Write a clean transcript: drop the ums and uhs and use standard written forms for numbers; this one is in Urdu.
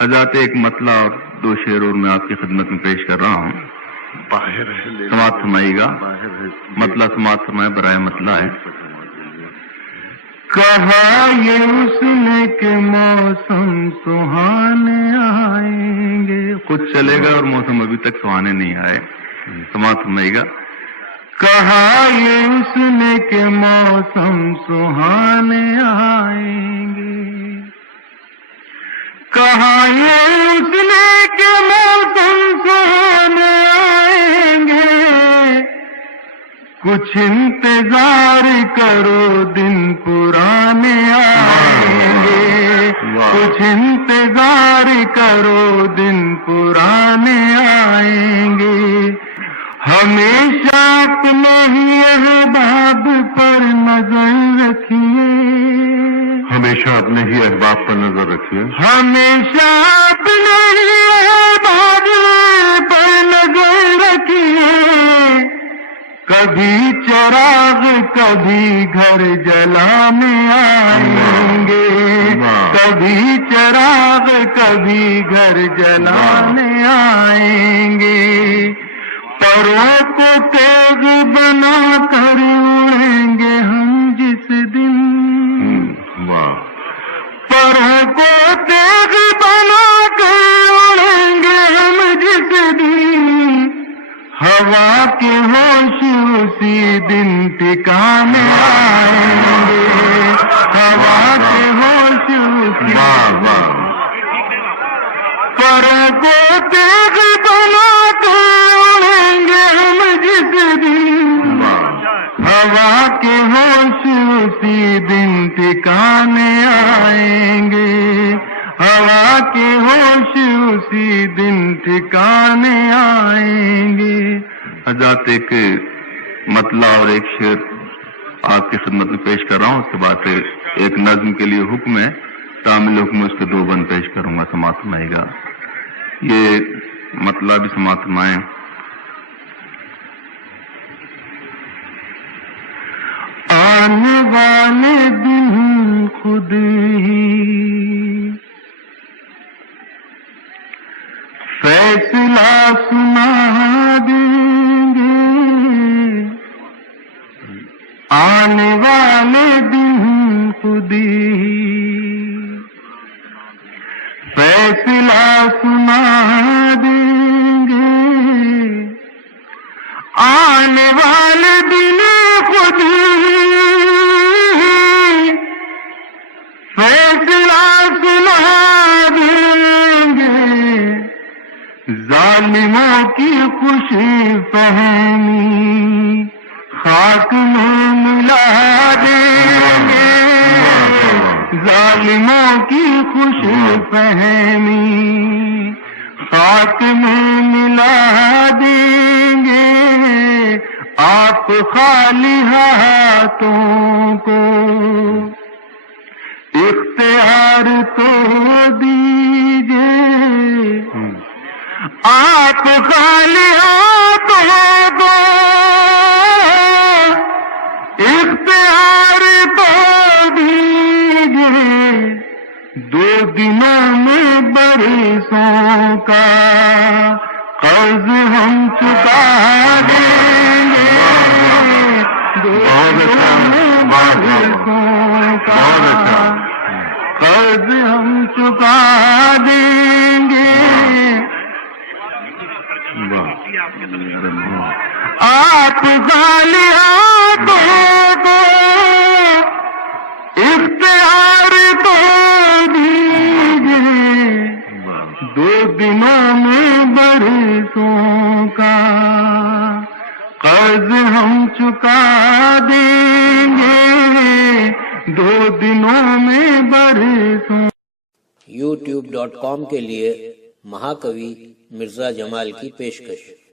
حضرات ایک مطلع اور دو شعر اور میں آپ کی خدمت میں پیش کر رہا ہوں. سماعت فرمائیے گا. مطلع سماعت فرمائے برائے مطلع ہے. کہا یہ اس نے کہ موسم سہانے آئیں گے، خود چلے گا اور موسم ابھی تک سہانے نہیں آئے. سماعت فرمائیے گا. کہا یہ اس نے کہ موسم سہانے آئیں گے، کہا یہ اس نے کہ موسم سہانے آئیں گے، کچھ انتظار کرو دن پرانے آئیں گے، کچھ انتظار کرو دن پرانے آئیں گے. ہمیشہ اپنے ہی احباب پر نظر رکھیے، ہمیشہ اپنے ہی احباب پر نظر رکھیے، ہمیشہ اپنے ہی احباب پر نظر رکھیے. کبھی چراغ کبھی گھر جلانے آئیں گے، کبھی چراغ کبھی گھر جلانے آئیں گے. پروں کو تیغ بنا کر اڑیں گے ہم جس دن، پروں کو تیغ بنا کر اڑیں گے ہم جس دن. ہوا کے ہوش اسی دن ٹھکانے آئیں گے، ہوا کے ہوش اسی دن. پروں کو تیغ بنا کر اڑیں گے ہم جس دن، ہوا کے ہوش اسی دن ٹھکانے آئیں گے، ہوا کے ہوش اسی دن ٹھکانے آئیں گے. حضرات ایک مطلع اور ایک شعر آپ کی خدمت میں پیش کر رہا ہوں، اس کے بعد ایک نظم کے لیے حکم ہے، شامل حکم اس کے دو بند پیش کروں گا. سماعت فرمائے گا. یہ مطلع بھی سماعت فرمائیں. آنے والے دن خود ہی فیصلہ سنا دیں گے، آنے والے دن خود ہی فیصلہ سنا دیں گے، آنے والے دن خود ہی فیصلہ سنا دیں گے. ظالموں کی خوشی فہمی خاک میں ملا دیں گے، ظالموں کی خوشی فہمی خاک میں ملا دیں گے. آپ خالی ہاتھوں کو اختیار تو دیجیے، آپ خالی ہاتھوں کو اختیار تو دیجیے. 2 دنوں میں برسوں کا قرض ہم چکا دیں گے، 2 دنوں میں برسوں کا قرض ہم چکا دیں گے. آپ خالی ہاتھوں کو اختیار تو دیجیے، 2 دنوں میں برسوں کا قرض ہم چکا دیں گے، 2 دنوں میں برسوں. youtube.com کے لیے مہاکوی مرزا جمال کی پیشکش.